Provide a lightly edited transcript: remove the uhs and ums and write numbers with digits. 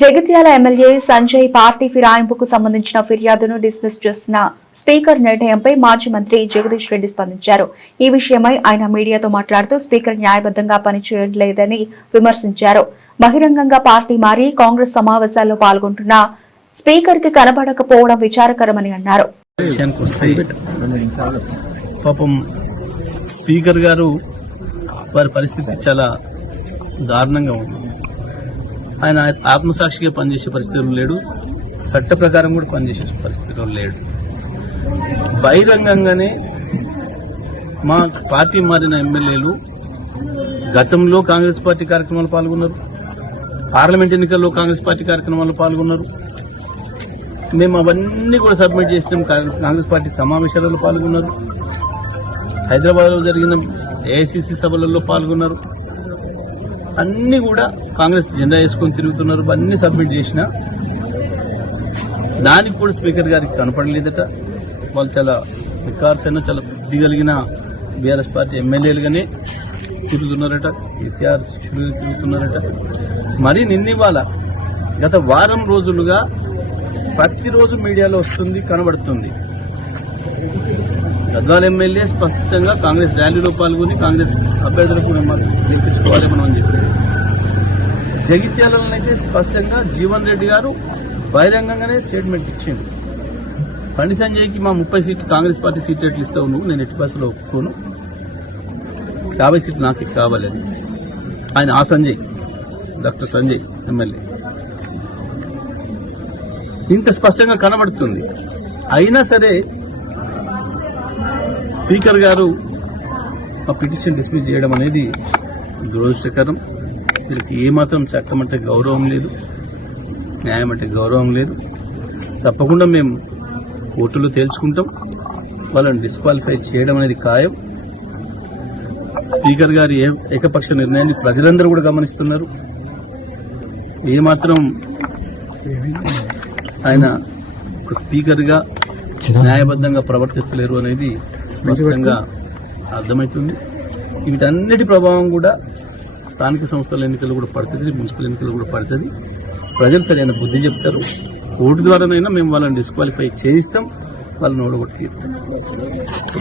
Jagtial MLA Sanjay party ఫిరాయింపుకు సంబంధించిన ఫిర్యాదును dismiss చేసిన స్పీకర్ నిర్ణయంపై మాజీ మంత్రి జగదీష్ రెడ్డి స్పందించారు. ఈ విషయమై ఆయన మీడియాతో మాట్లాడుతూ స్పీకర్ న్యాయబద్దంగా పనిచేయలేదని విమర్శించారు. బహిరంగంగా పార్టీ మారి కాంగ్రెస్ సమావేశాల్లో పాల్గొంటున్న స్పీకర్ కి కనబడకపోవడం విచారకరమని అన్నారు. స్పీకర్ గారు వారి పరిస్థితి చాలా దారుణంగా ఉంది. ఆయన ఆత్మసాక్షిగా పనిచేసే పరిస్థితిలో లేడు, చట్ట ప్రకారం కూడా పనిచేసే పరిస్థితిలో లేడు. బహిరంగంగానే మా పార్టీ మారిన ఎమ్మెల్యేలు గతంలో కాంగ్రెస్ పార్టీ కార్యక్రమాలు పాల్గొన్నారు, పార్లమెంట్ ఎన్నికల్లో కాంగ్రెస్ పార్టీ కార్యక్రమాల్లో పాల్గొన్నారు. మేము అవన్నీ కూడా సబ్మిట్ చేసినాం. కాంగ్రెస్ పార్టీ సమావేశాలలో పాల్గొన్నారు, హైదరాబాద్లో జరిగిన ఏఐసిసి సభలలో పాల్గొన్నారు. అన్ని కూడా కాంగ్రెస్ జెండా వేసుకొని తిరుగుతున్నారు. అన్ని సబ్మిట్ చేసిన దానికి కూడా స్పీకర్ గారికి కనపడలేదట. వాళ్ళు చాలా వికార్సైన చాలా బుద్ధి కలిగిన బీఆర్ఎస్ పార్టీ ఎమ్మెల్యేలుగానే తిరుగుతున్నారట, కేసీఆర్ శిష్యులుగా తిరుగుతున్నారట. మరి నిన్నివాళ గత వారం రోజులుగా ప్రతిరోజు మీడియాలో వస్తుంది, కనబడుతుంది. గద్వాల ఎమ్మెల్యే స్పష్టంగా కాంగ్రెస్ ర్యాలీలో పాల్గొని కాంగ్రెస్ అభ్యర్థులకు గెలిపించుకోవాలి మనం అని చెప్పారు. జగిత్యాలలో అయితే స్పష్టంగా జీవన్ రెడ్డి గారు బహిరంగంగానే స్టేట్మెంట్ ఇచ్చింది. బండి సంజయ్కి మా 30 సీట్లు కాంగ్రెస్ పార్టీ సీట్లు ఎట్లు ఇస్తావు నువ్వు, నేను ఎట్టి బస్సులో ఒప్పుకోను, 50 సీట్లు నాకే కావాలని ఆయన ఆ సంజయ్, డాక్టర్ సంజయ్ ఎమ్మెల్యే ఇంత స్పష్టంగా కనబడుతుంది. అయినా సరే స్పీకర్ గారు ఆ పిటిషన్ డిస్మిస్ చేయడం అనేది దురదృష్టకరం. వీళ్ళకి ఏమాత్రం చట్టం అంటే గౌరవం లేదు, న్యాయం అంటే గౌరవం లేదు. తప్పకుండా మేము కోర్టులో తేల్చుకుంటాం. వాళ్ళని డిస్క్వాలిఫై చేయడం అనేది ఖాయం. స్పీకర్ గారి ఏకపక్ష నిర్ణయాన్ని ప్రజలందరూ కూడా గమనిస్తున్నారు. ఏమాత్రం ఆయన ఒక స్పీకర్గా న్యాయబద్ధంగా ప్రవర్తిస్తలేరు అనేది స్పష్టంగా అర్థమవుతుంది. వీటన్నిటి ప్రభావం కూడా స్థానిక సంస్థల ఎన్నికలు కూడా పడుతుంది, మున్సిపల్ ఎన్నికలు కూడా పడుతుంది. ప్రజలు సరైన బుద్ధి చెప్తారు. కోర్టు ద్వారానైనా మేము వాళ్ళని డిస్క్వాలిఫై చేయిస్తాం, వాళ్ళని ఓడగొట్టి తీరుతాం.